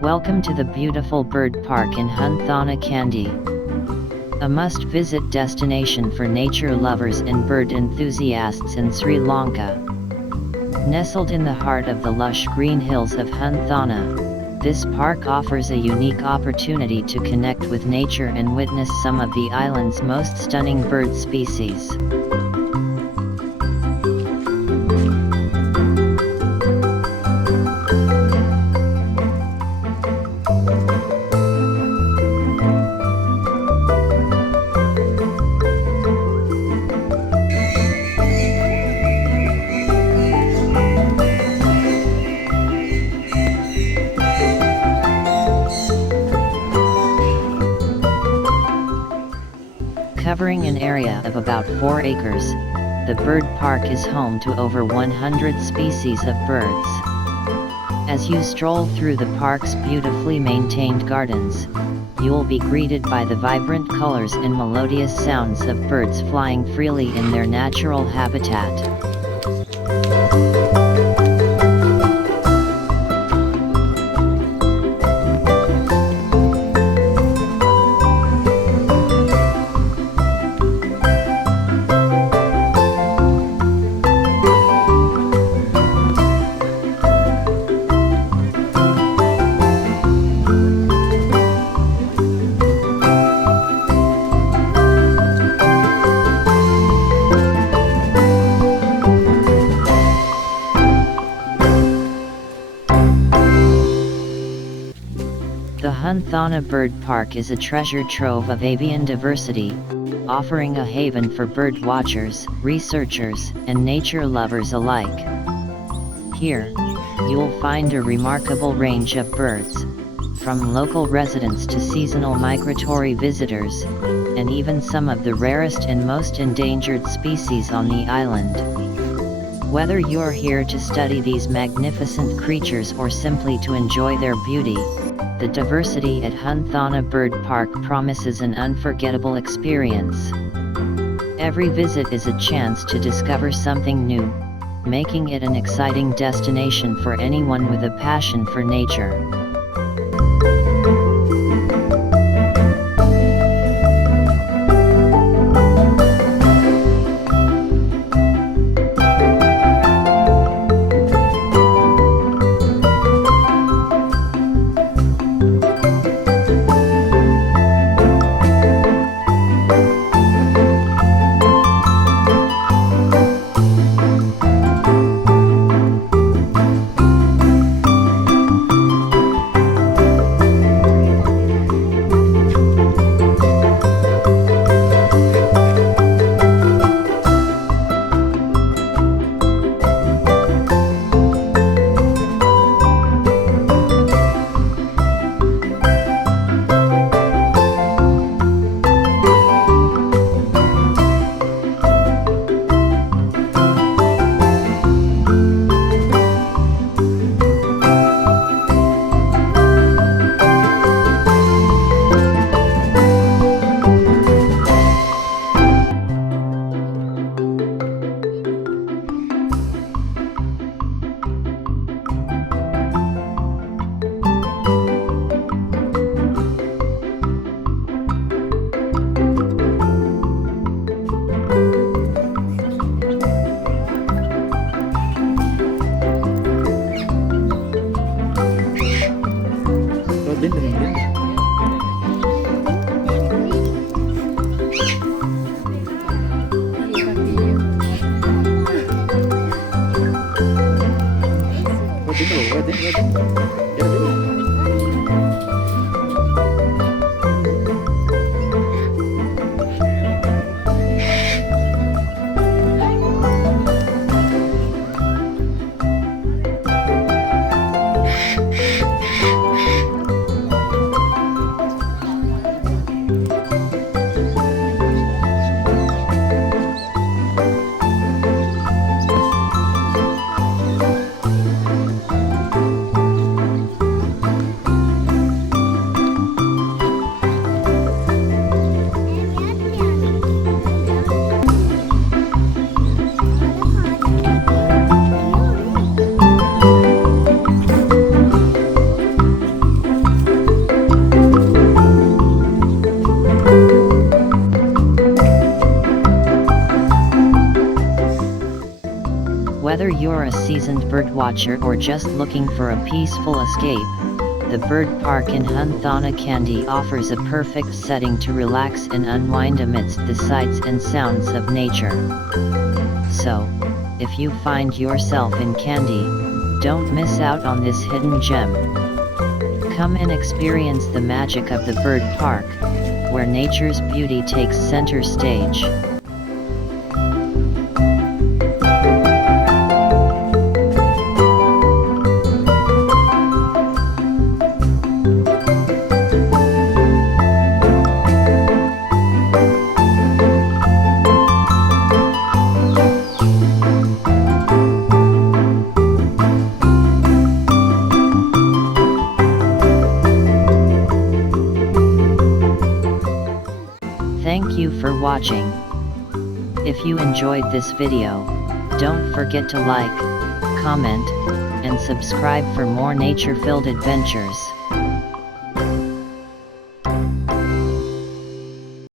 Welcome to the beautiful bird park in Hanthana, Kandy. A must-visit destination for nature lovers and bird enthusiasts in Sri Lanka. Nestled in the heart of the lush green hills of Hanthana, this park offers a unique opportunity to connect with nature and witness some of the island's most stunning bird species. Covering an area of about 4 acres, the bird park is home to over 100 species of birds. As you stroll through the park's beautifully maintained gardens, you'll be greeted by the vibrant colors and melodious sounds of birds flying freely in their natural habitat. The Hanthana Bird Park is a treasure trove of avian diversity, offering a haven for bird watchers, researchers, and nature lovers alike. Here, you'll find a remarkable range of birds, from local residents to seasonal migratory visitors, and even some of the rarest and most endangered species on the island. Whether you're here to study these magnificent creatures or simply to enjoy their beauty, the diversity at Hanthana Bird Park promises an unforgettable experience. Every visit is a chance to discover something new, making it an exciting destination for anyone with a passion for nature. you're a seasoned birdwatcher or just looking for a peaceful escape, the Bird Park in Hanthana Kandy offers a perfect setting to relax and unwind amidst the sights and sounds of nature. So, if you find yourself in Kandy, don't miss out on this hidden gem. Come and experience the magic of the Bird Park, where nature's beauty takes center stage. Thank you for watching. If you enjoyed this video, don't forget to like, comment, and subscribe for more nature-filled adventures.